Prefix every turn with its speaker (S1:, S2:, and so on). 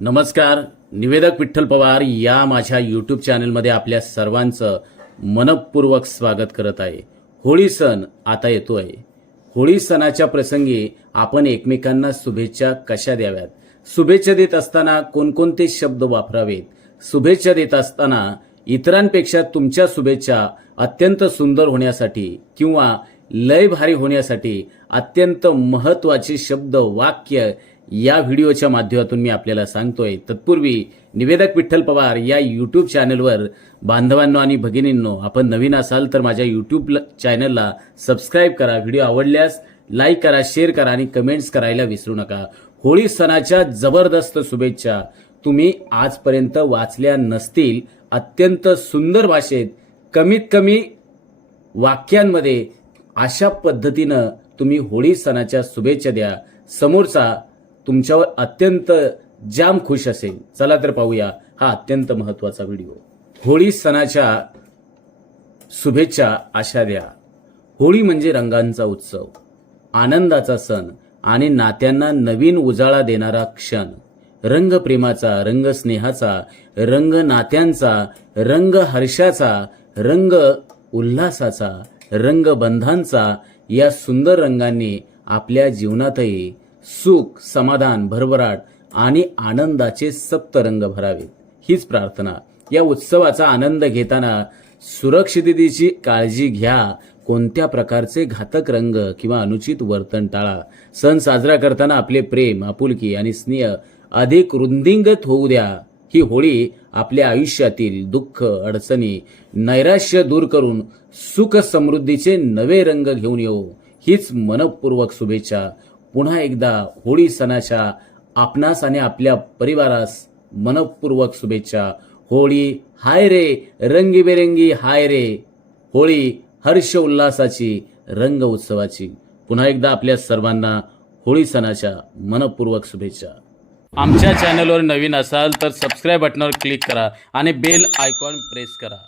S1: नमस्कार निवेदक विठ्ठल पवार या माझ्या यूट्यूब चॅनलमध्ये आपल्या सर्वांचं मनपूर्वक स्वागत करत आहे. होळी सण आता येतो आहे होळी सणाच्या प्रसंगी आपण एकमेकांना शुभेच्छा कशा द्याव्यात? शुभेच्छा देत असताना कोणकोणते शब्द वापरावेत? शुभेच्छा देत असताना इतरांपेक्षा तुमच्या शुभेच्छा अत्यंत सुंदर होण्यासाठी किंवा लय भारी होण्यासाठी अत्यंत महत्त्वाचे शब्द वाक्य या व्हिडिओच्या माध्यमातून मी आपल्याला सांगतोय. तत्पूर्वी निवेदक विठ्ठल पवार या यूट्यूब चॅनलवर बांधवांनो आणि भगिनींनो आपण नवीन असाल तर माझ्या यूट्यूब चॅनलला सबस्क्राईब करा. व्हिडिओ आवडल्यास लाईक करा शेअर करा आणि कमेंट्स करायला विसरू नका. होळी सणाच्या जबरदस्त शुभेच्छा तुम्ही आजपर्यंत वाचल्या नसतील. अत्यंत सुंदर भाषेत कमीत कमी वाक्यांमध्ये अशा पद्धतीनं तुम्ही होळी सणाच्या शुभेच्छा द्या. समोरचा तुमच्यावर अत्यंत जाम खुश असेल. चला तर पाहूया हा अत्यंत महत्त्वाचा व्हिडिओ. होळी सणाच्या शुभेच्छा आशा द्या. होळी म्हणजे रंगांचा उत्सव. आनंदाचा सण आणि नात्यांना नवीन उजाळा देणारा क्षण. रंगप्रेमाचा रंगस्नेहाचा रंग नात्यांचा रंग हर्षाचा रंग उल्हासाचा रंगबंधांचा या सुंदर रंगांनी आपल्या जीवनातही सुख समाधान भरभराट आणि आनंदाचे सप्त रंग भरावेत. हीच प्रार्थना. या उत्सवाचा आनंद घेताना सुरक्षिततेची काळजी घ्या. कोणत्या प्रकारचे घातक रंग किंवा अनुचित वर्तन टाळा. सण साजरा करताना आपले प्रेम आपुलकी आणि स्नेह अधिक रुंदिंगत होऊ द्या. ही होळी आपल्या आयुष्यातील दुःख अडचणी नैराश्य दूर करून सुख समृद्धीचे नवे रंग घेऊन येऊ हीच मनपूर्वक शुभेच्छा. पुन्हा एकदा होळी सणाच्या आपणास आणि आपल्या परिवारास मनपूर्वक शुभेच्छा. होळी हाय रे रंगीबेरंगी हाय रे. होळी हर्ष उल्हासाची रंग उत्सवाची. पुन्हा एकदा आपल्या सर्वांना होळी सणाच्या मनपूर्वक शुभेच्छा. आमच्या चॅनलवर नवीन असाल तर सबस्क्राईब बटनावर क्लिक करा आणि बेल आयकॉन प्रेस करा.